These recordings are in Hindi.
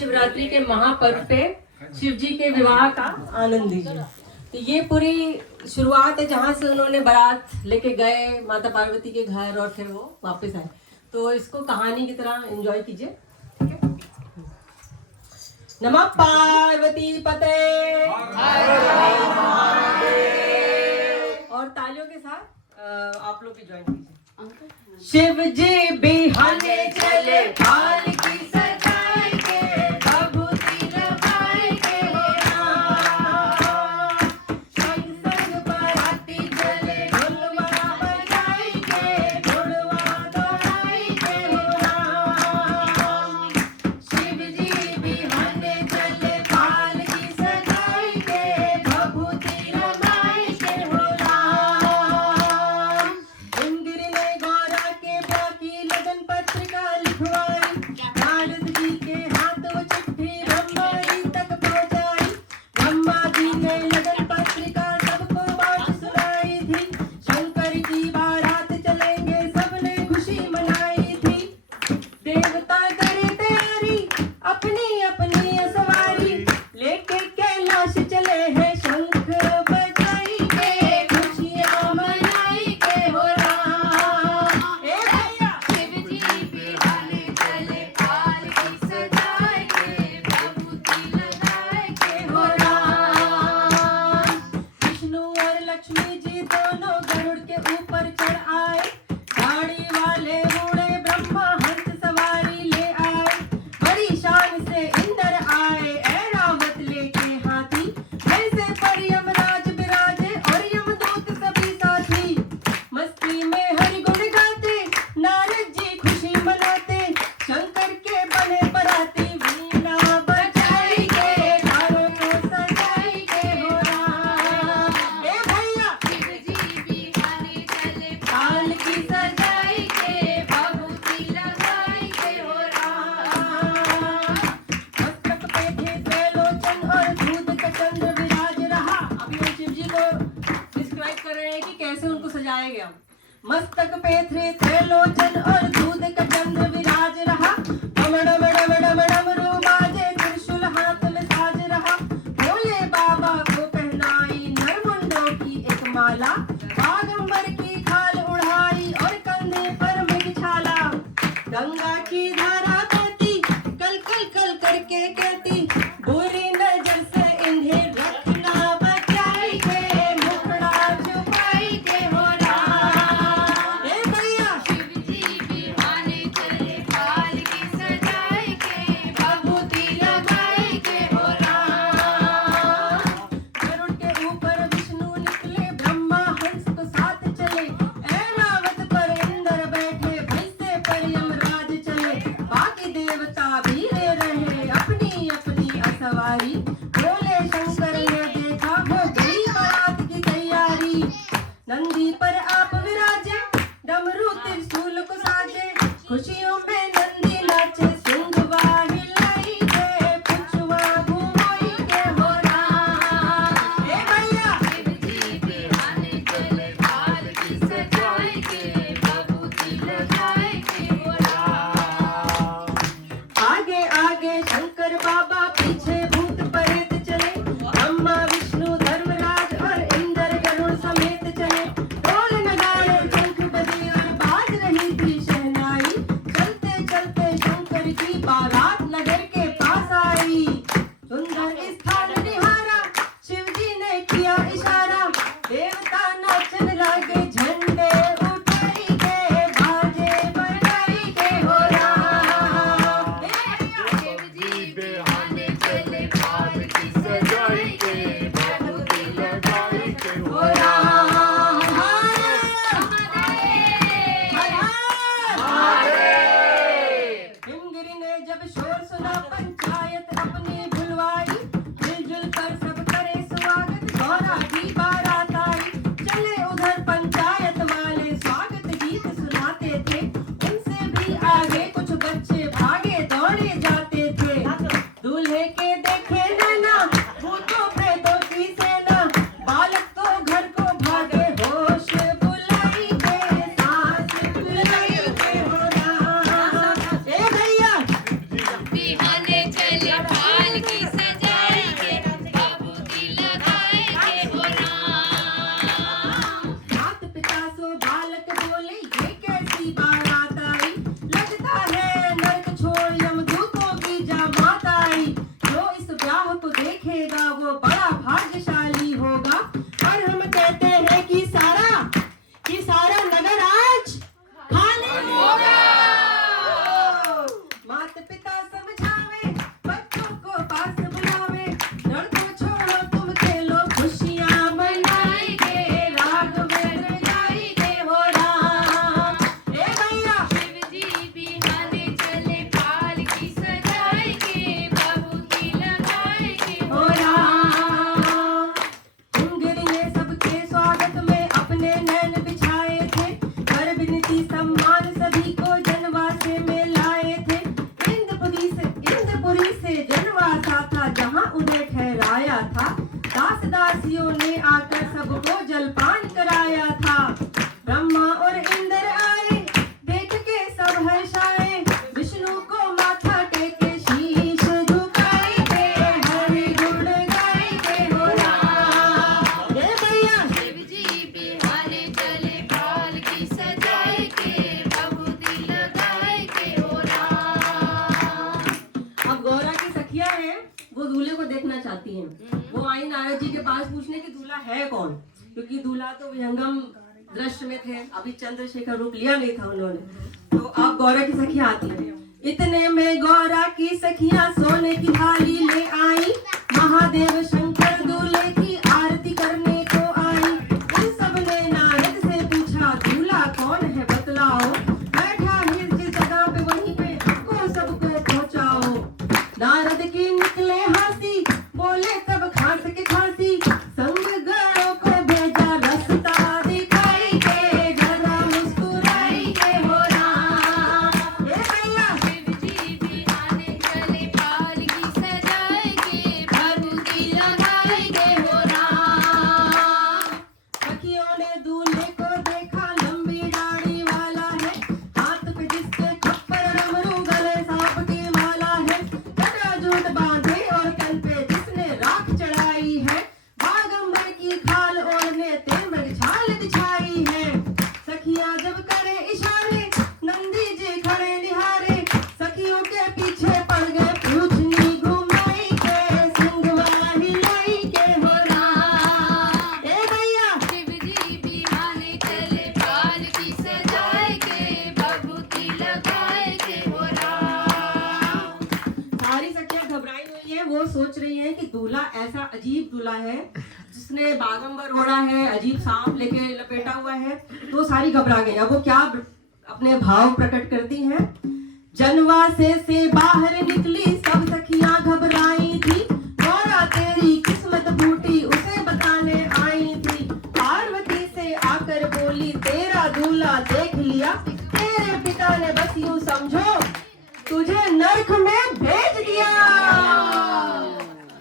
महाशिवरात्रि के महापर्व पे शिव जी के विवाह का आनंद लीजिए। तो ये पूरी शुरुआत है जहाँ से उन्होंने बारात लेके गए माता पार्वती के घर और फिर वो वापस आए। तो इसको कहानी की तरह एंजॉय कीजिए, ठीक है। नमः पार्वती पते और तालियों के साथ आप लोग भी ज्वाइन कीजिए। शिव जी बिहाने चले पालकी सजाए के भभूति लगाए के हो राम। संग संग बाराती चले ढोलवा बजाए के ढोलवा दौड़ाए के हो राम। शिव जी बिहाने चले पालकी सजाए के भभूति लगाए के हो राम। इंद्र ने गौरा के ब्याह की लगन पत्रिका लिखवाई, नारद जी के हाथ वो चिट्ठी ब्रह्मा जी तक पहुंचाई। ब्रह्मा जी ने लगन पत्रिका सबको बात सुनाई थी, शंकर की बारात चलेंगे सबने खुशी मनाई थी। देवता करे तैयारी अपनी अपनी सवारी लेके कैलाश चले हैं शंख बजाई के खुशियां मनाई के हो राम। ए भैया शिव जी बिहाने चले पालकी सजाए के भभूति लगाए के हो राम। विष्णु और लक्ष्मी जी दोनों गरुड़ के ऊपर चढ़ आए, गाड़ी वाले बूढ़े ब्रह्मा हंस सवारी ले आए। बड़ी शान से इंद्र आए ऐरावत लेके हाथी, ऐसे पर यमराज विराजे और यमदूत सभी साथी। मस्ती में हरि गुण गाते नारद जी खुशी मनाते, शंकर के बने बराती वीणा बजाई के घरों को सजाई के हो राम। ए भैया शिव जी बिहाने चले पालकी सजाई के भभूति लगाए के हो राम। मस्तक पे थे त्रैलोचन और दूध का चंद्र विराज रहा। अभी हम शिव जी को डिस्क्राइब कर रहे हैं कि कैसे उनको सजाया गया। मस्तक पे थे त्रैलोचन और दूध का चंद्र विराज रहा। डम डम डम डम डमरू बाजे त्रिशूल हाथ में साज रहा। भोले बाबा को पहनाई नरमुंडों की एक माला, बागंबर की खाल उड़ाई और कंधे पर मृग छाला। गंगा की धारा बहती कल कल कल करके कहती, बुरी नजर से इन्हें रखना बचाई के मुखड़ा छुपाई के हो राम। ए भैया शिव जी बिहाने चले पालकी सजाए के भभूति लगाए के हो राम। गरुड़ के ऊपर विष्णु निकले, ब्रह्मा हंस को साथ चले। ऐरावत पर इंद्र बैठे, भैंसे पर यमराज चले। बाकी देवता भी ले रहे अपनी अपनी था जहाँ उन्हें ठहराया था। दास दासियों ने आकर सबको जलपान कराया था। ब्रह्मा और इंद्र आए, देख के सब हर्षाए, विष्णु को माथा टेके शीश झुकाए के, हरि गुण गाए के हो राम। ये भैया शिव जी बिहाने चले पालकी सजाए के, भभूति लगाए के हो राम। अब गौरा की सखियां हैं, वो दूल्हे को देखना चाहती हैं। वो आई नारद जी के पास पूछने कि दूल्हा है कौन, क्योंकि दूल्हा तो विहंगम दृश्य में थे, अभी चंद्रशेखर रूप लिया नहीं था उन्होंने। तो अब गौरा की सखियां आती हैं। इतने में गौरा की सखियां सोने की थाली ले आई, महादेव शंकर दूल्हे की आरती करने को आई। उन सब ने नारद से पूछा दूल्हा कौन है बतलाओ, बैठा है जिस जगह पे वहीं पे हमको सबको पहुंचाओ। नारद की निकले हंसी, बोले तब खांस के खांसी, संग गणों को भेजा रास्ता दिखाई के, जरा मुस्कुराई के हो राम। ये भैया शिव जी बिहाने चले पालकी सजाए के, भभूति लगाए के हो राम। सखियों ने दूल्हे को देखा लंबी दाढ़ी वाला है, हाथ पे जिसके खप्पर डमरू, गले सांप की माला है, गदा जूट बांधे और तन पे जिसने राख चढ़ाई है, बागंबर की खाल ओढ़ने तेमर छाल बिछाई है। सखियां जब करे इशारे, नंदी जी खड़े निहारे, सखियों के पीछे पड़ गए पूछनी घुमाई के, सिंघवा हिलाई के हो राम। ए भैया शिव जी बिहाने चले पालकी सजाए के, भभूति लगाए के हो राम। सारी सखियां घबराई हुई है। वो सोच रही है कि दूल्हा ऐसा अजीब दूल्हा है जिसने बागंबर ओढ़ा है, अजीब सांप लेके लपेटा हुआ है। तो सारी घबरा गई। अब वो क्या अपने भाव प्रकट करती हैं। जनवासे से बाहर निकली सब सखियां घबराई थी, गौरा तेरी किस्मत फूटी उसे बताने आई थी। पार्वती से आकर बोली तेरा दूल्हा देख लिया, तेरे पिता ने बस यूं समझो तुझे नरक में भेज दिया।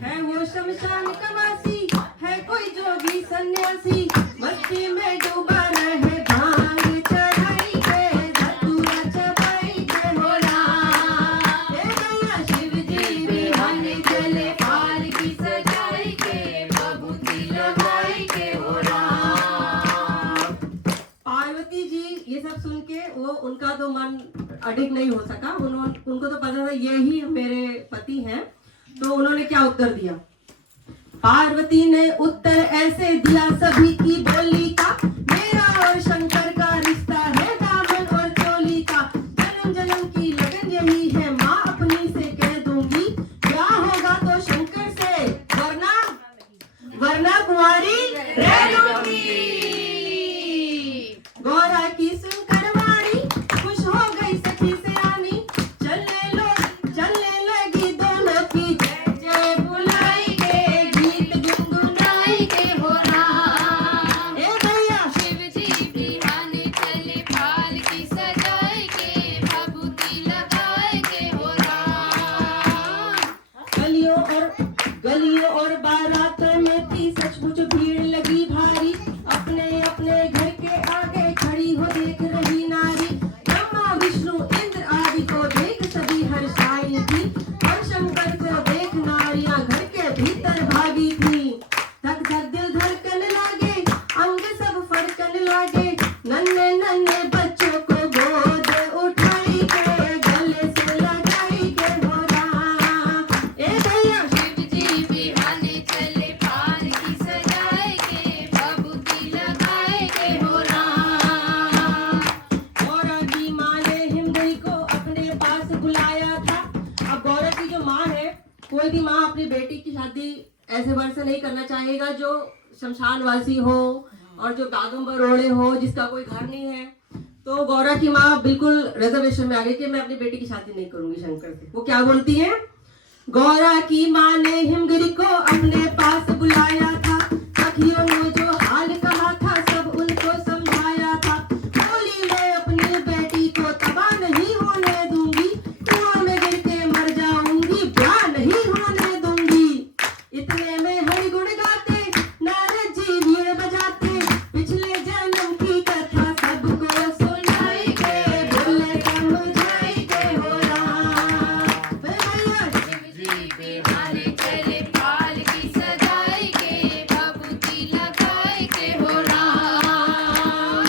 है वो शमशान कवासी, है कोई जोगी सन्यासी, मस्ती में डूबा रहे भांग चढ़ाई के, धतूरा चबाई के हो राम। हे भैया शिव जी बिहाने चले पालकी सजाए के, भभूति लगाए के हो राम। पार्वती जी ये सब सुन के वो उनका तो मन अडिग नहीं हो सका। उनको तो पता था ये ही मेरे पति हैं। तो उन्होंने क्या उत्तर दिया। पार्वती ने उत्तर ऐसे दिया सभी की बोली का, मेरा और शंकर का रिश्ता है दामन और चोली का, जन्म जन्म की लगन यही है, माँ अपनी से कह दूंगी, क्या होगा तो शंकर से, वरना कुंवारी रह लूंगी। गौरा की सुनकर वाणी खुश हो गई सखी सियानी, चलने लगी दोनों की जय जय बुलाई के, गीत गुनगुनाई के हो राम। ए भैया शिव जी बिहाने चले पालकी सजाए के, भभूति लगाए के हो राम। गलियों और बारातों में थी सचमुच भीड़ लगी भारी, अपने अपने घर के आगे खड़ी हो देख रही नारी, ब्रह्मा विष्णु इंद्र आदि को देख सभी हर्षाई थी, और शंकर को देख नारियां घर के भीतर भागी थी। धक धक दिल धड़कन लागे, अंग सब फड़कन लागे, नन्हे नन्हे बच्चों को गोद उठाई के, गले से लगाई के हो राम। ए भैया शिव जी बिहाने चले पालकी सजाए के, भभूति लगाए के हो राम। गौरा की माँ ने हिमदई को अपने पास बुलाया था। अब गौरा की जो माँ है, कोई भी माँ अपनी बेटी की शादी ऐसे वर्ष से नहीं करना चाहेगा जो शमशानवासी हो और जो बागंबर ओढ़े हो, जिसका कोई घर नहीं है। तो गौरा की माँ बिल्कुल रिजर्वेशन में आ गई कि मैं अपनी बेटी की शादी नहीं करूंगी शंकर से। वो क्या बोलती है। गौरा की माँ ने हिमगिरी को अपने पास बुलाया था, सखियों ने जो हाल कहा था सब उनको समझाया था, बोली मैं अपनी बेटी को तबाह नहीं होने दूंगी, कुआं में गिर के मर जाऊंगी, ब्याह नहीं होने दूंगी। बिहाने चले पालकी सजाए के भभूति लगाए के हो राम।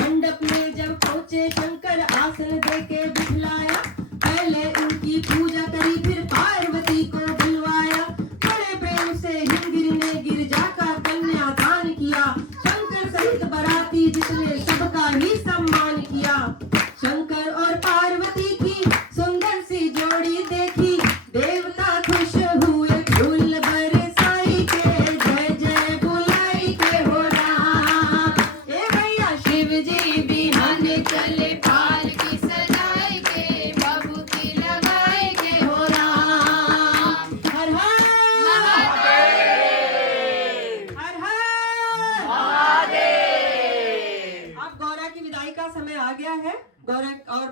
मंडप में जब पहुंचे शंकर आसन दे के बिठलाया, पहले उनकी पूजा करी फिर पार्वती को बुलवाया। बड़े प्रेम से हिमगिरी ने गिरजा का कन्यादान किया, शंकर सहित बराती जिसने सबका ही सम्मान किया। शंकर और पार्वती की सुंदर सी जोड़ी देखी, देवता खुश हुए फूल बरसाई के जय जय बुलाई के हो राम। ए भैया शिव जी बिहाने चले पालकी सजाए के भभूति लगाए के हो राम। हर हर हर हर। अब गौरा की विदाई का समय आ गया है। गौरा और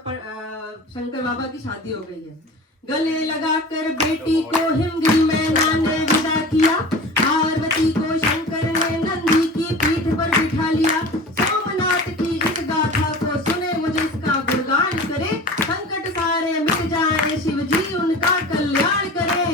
शंकर बाबा की शादी हो गई है। गले लगाकर बेटी को हिमगिरी मैना ने विदा किया, पार्वती को शंकर ने नंदी की पीठ पर बिठा लिया। सोमनाथ की इस गाथा को सुने मुझे इसका गुणगान करे, संकट सारे मिट जाए शिव जी उनका कल्याण करे।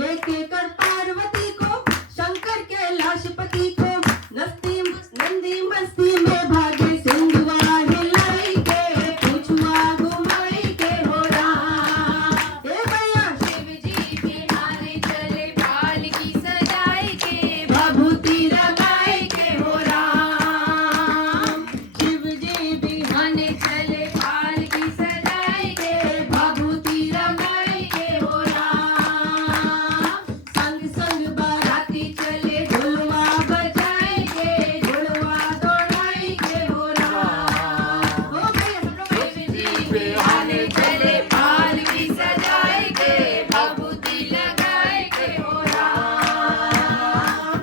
लेके कर पार्वती को शंकर के लाशपति को नंदी मस्ती में भागे सिंधुआ हिलाई के पूछुआ घुमाई के हो राम। ए भैया शिव जी बिहाने चले पालकी सजाए के भभूति लगाए के हो राम। शिव जी बिहाने चले पालकी सजाए के भभूति लगाए के हो राम। संग संग बाराती चले ढोलवा बजाए के, ढोलवा दौड़ाई के हो राम। ओ भैया सब लोग शिव जी बिहाने चले पालकी सजाए के भभूति लगाए के हो राम।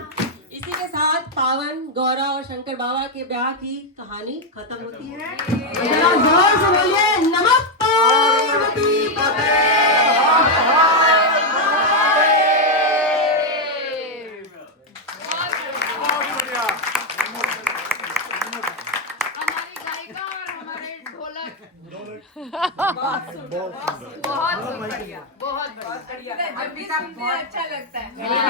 इसी के साथ पावन गौरा और शंकर बाबा के ब्याह की कहानी खत्म होती है। जरा जोर से बोलिए नमः पार्वती पते। हमारी गायिका और हमारे ढोलक बहुत बढ़िया, बहुत बढ़िया। जब भी सुनते हैं अच्छा लगता है।